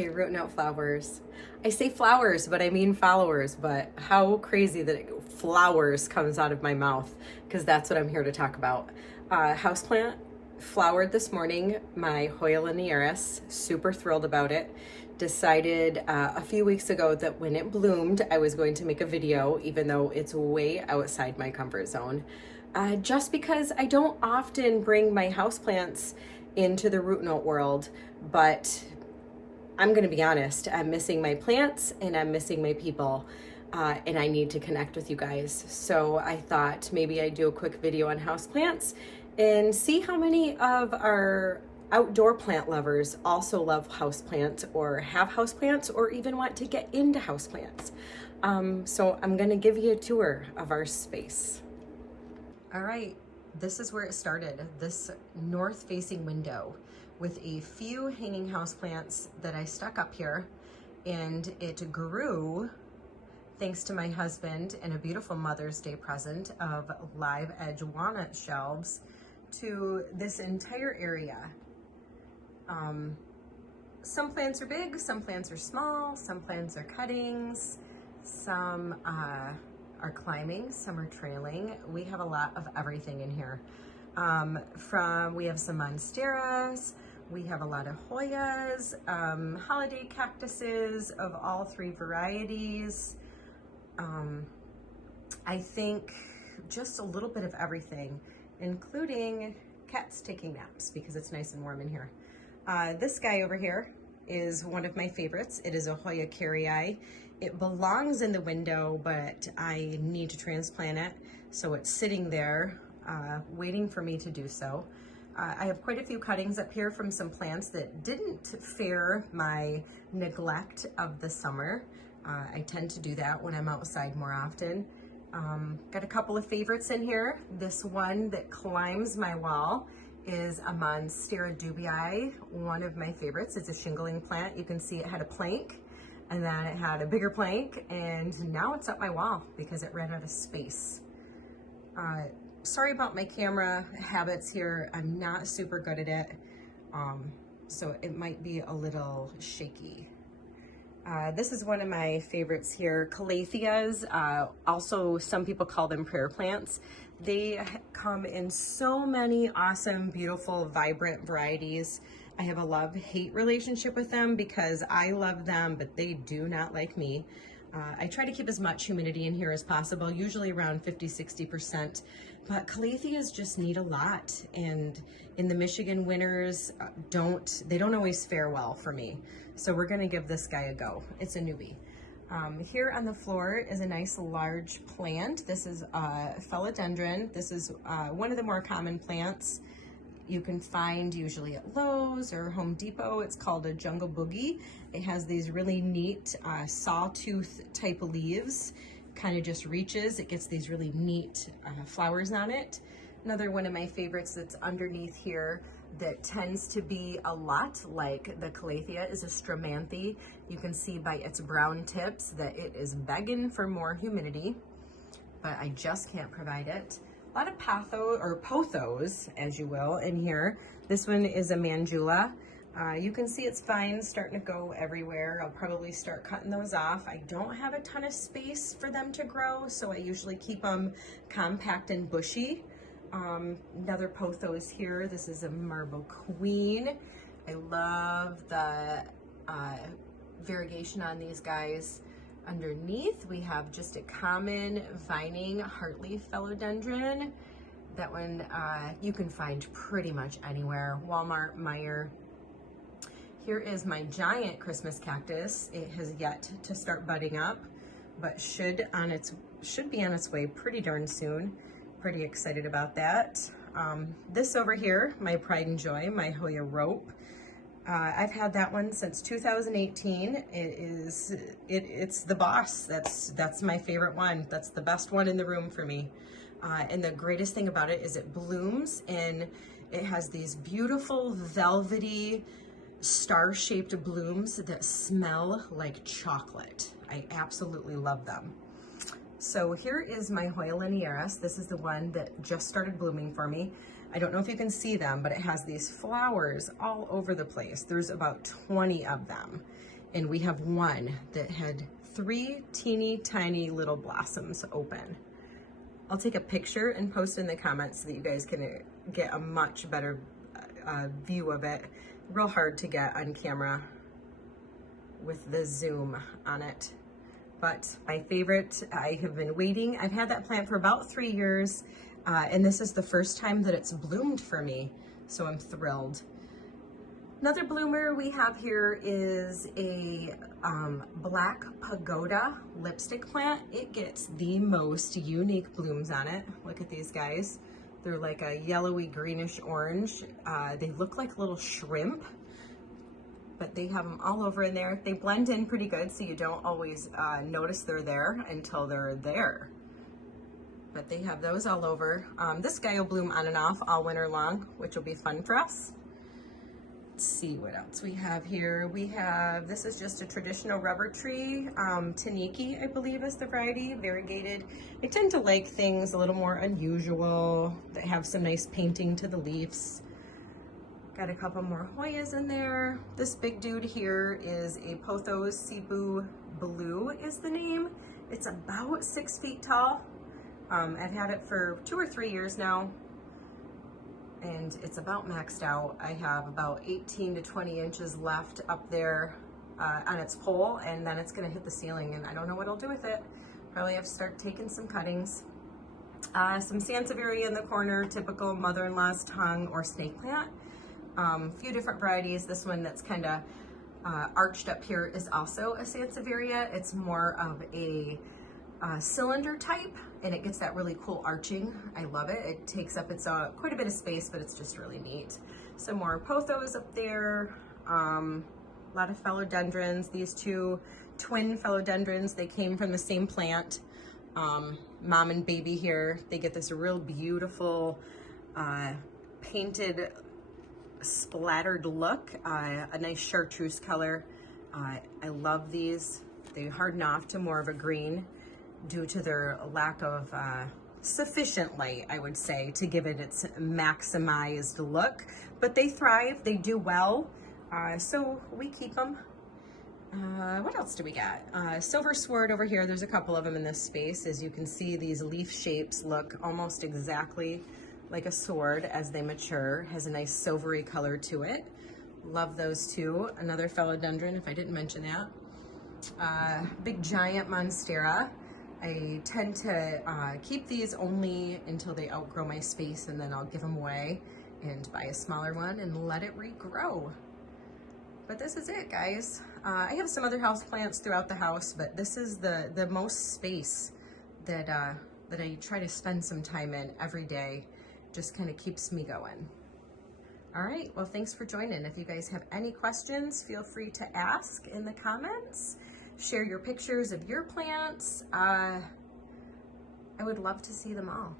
Hey, RootNote flowers. I say flowers, but I mean followers, but how crazy that flowers comes out of my mouth, because that's what I'm here to talk about. Houseplant flowered this morning, my Hoya linearis, super thrilled about it. Decided a few weeks ago that when it bloomed, I was going to make a video, even though it's way outside my comfort zone. Just because I don't often bring my houseplants into the RootNote world, but I'm gonna be honest, I'm missing my plants and I'm missing my people, and I need to connect with you guys. So I thought maybe I'd do a quick video on houseplants and see how many of our outdoor plant lovers also love houseplants or have houseplants or even want to get into houseplants. So I'm gonna give you a tour of our space. All right, this is where it started, this north-facing window with a few hanging houseplants that I stuck up here, and it grew thanks to my husband and a beautiful Mother's Day present of live edge walnut shelves to this entire area. Some plants are big, some plants are small, some plants are cuttings, some are climbing, some are trailing. We have a lot of everything in here. We have some monsteras, we have a lot of Hoyas, holiday cactuses of all three varieties. I think just a little bit of everything, including cats taking naps because it's nice and warm in here. This guy over here is one of my favorites. It is a Hoya carrii. It belongs in the window, but I need to transplant it, so it's sitting there waiting for me to do so. I have quite a few cuttings up here from some plants that didn't fare my neglect of the summer. I tend to do that when I'm outside more often. Got a couple of favorites in here. This one that climbs my wall is a Monstera dubii, one of my favorites. It's a shingling plant. You can see it had a plank, and then it had a bigger plank, and now it's up my wall because it ran out of space. Sorry about my camera habits here. I'm not super good at it, so it might be a little shaky. This is one of my favorites here, calatheas. Also, some people call them prayer plants. They come in so many awesome, beautiful, vibrant varieties. I have a love-hate relationship with them because I love them, but they do not like me. I try to keep as much humidity in here as possible, usually around 50–60%, but calatheas just need a lot, and in the Michigan winters, they don't always fare well for me. So we're gonna give this guy a go. It's a newbie. Here on the floor is a nice large plant. This is a philodendron. This is one of the more common plants you can find usually at Lowe's or Home Depot. It's called a jungle boogie. It has these really neat sawtooth type leaves, kind of just reaches. It gets these really neat flowers on it. Another one of my favorites that's underneath here that tends to be a lot like the calathea is a stramanthe. You can see by its brown tips that it is begging for more humidity, but I just can't provide it. A lot of pothos, as you will, in here. This one is a mandula. You can see its vines starting to go everywhere. I'll probably start cutting those off. I don't have a ton of space for them to grow, so I usually keep them compact and bushy. Another pothos here. This is a marble queen. I love the variegation on these guys. Underneath, we have just a common vining heartleaf philodendron. That one you can find pretty much anywhere, Walmart, Meijer. Here is my giant Christmas cactus. It has yet to start budding up, but should be on its way pretty darn soon. Pretty excited about that. This over here, my pride and joy, my Hoya rope. I've had that one since 2018. It's the boss. That's my favorite one. That's the best one in the room for me. And the greatest thing about it is it blooms and it has these beautiful velvety star-shaped blooms that smell like chocolate. I absolutely love them. So here is my Hoya linearis. This is the one that just started blooming for me. I don't know if you can see them, but it has these flowers all over the place. There's about 20 of them. And we have one that had 3 teeny tiny little blossoms open. I'll take a picture and post in the comments so that you guys can get a much better view of it. Real hard to get on camera with the zoom on it. But my favorite, I have been waiting. I've had that plant for about 3 years, and this is the first time that it's bloomed for me, so I'm thrilled. Another bloomer we have here is a black pagoda lipstick plant. It gets the most unique blooms on it. Look at these guys. They're like a yellowy greenish orange. They look like little shrimp, but they have them all over in there. They blend in pretty good, so you don't always notice they're there until they're there. But they have those all over. This guy will bloom on and off all winter long, which will be fun for us. Let's see what else we have here. We have, this is just a traditional rubber tree. Taniki, I believe is the variety, variegated. I tend to like things a little more unusual that have some nice painting to the leaves. Got a couple more Hoyas in there. This big dude here is a Pothos Cebu Blue is the name. It's about 6 feet tall. I've had it for 2 or 3 years now, and it's about maxed out. I have about 18 to 20 inches left up there on its pole, and then it's gonna hit the ceiling, and I don't know what I'll do with it. Probably have to start taking some cuttings. Some Sansevieria in the corner, typical mother-in-law's tongue or snake plant. A few different varieties. This one that's kind of arched up here is also a Sansevieria. It's more of a cylinder type, and it gets that really cool arching. I love it. It takes up its quite a bit of space, but it's just really neat. Some more pothos up there. A lot of philodendrons. These 2 twin philodendrons, they came from the same plant. Mom and baby here. They get this real beautiful painted splattered look, a nice chartreuse color. I love these. They harden off to more of a green due to their lack of sufficient light, I would say, to give it its maximized look. But they thrive, they do well, so we keep them. What else do we got? Silver sword over here. There's a couple of them in this space. As you can see, these leaf shapes look almost exactly like a sword as they mature. Has a nice silvery color to it. Love those two. Another philodendron, if I didn't mention that. Big giant monstera. I tend to keep these only until they outgrow my space, and then I'll give them away and buy a smaller one and let it regrow. But this is it, guys. I have some other house plants throughout the house, but this is the most space that I try to spend some time in every day. Just kind of keeps me going. All right, well, thanks for joining. If you guys have any questions, feel free to ask in the comments. Share your pictures of your plants. I would love to see them all.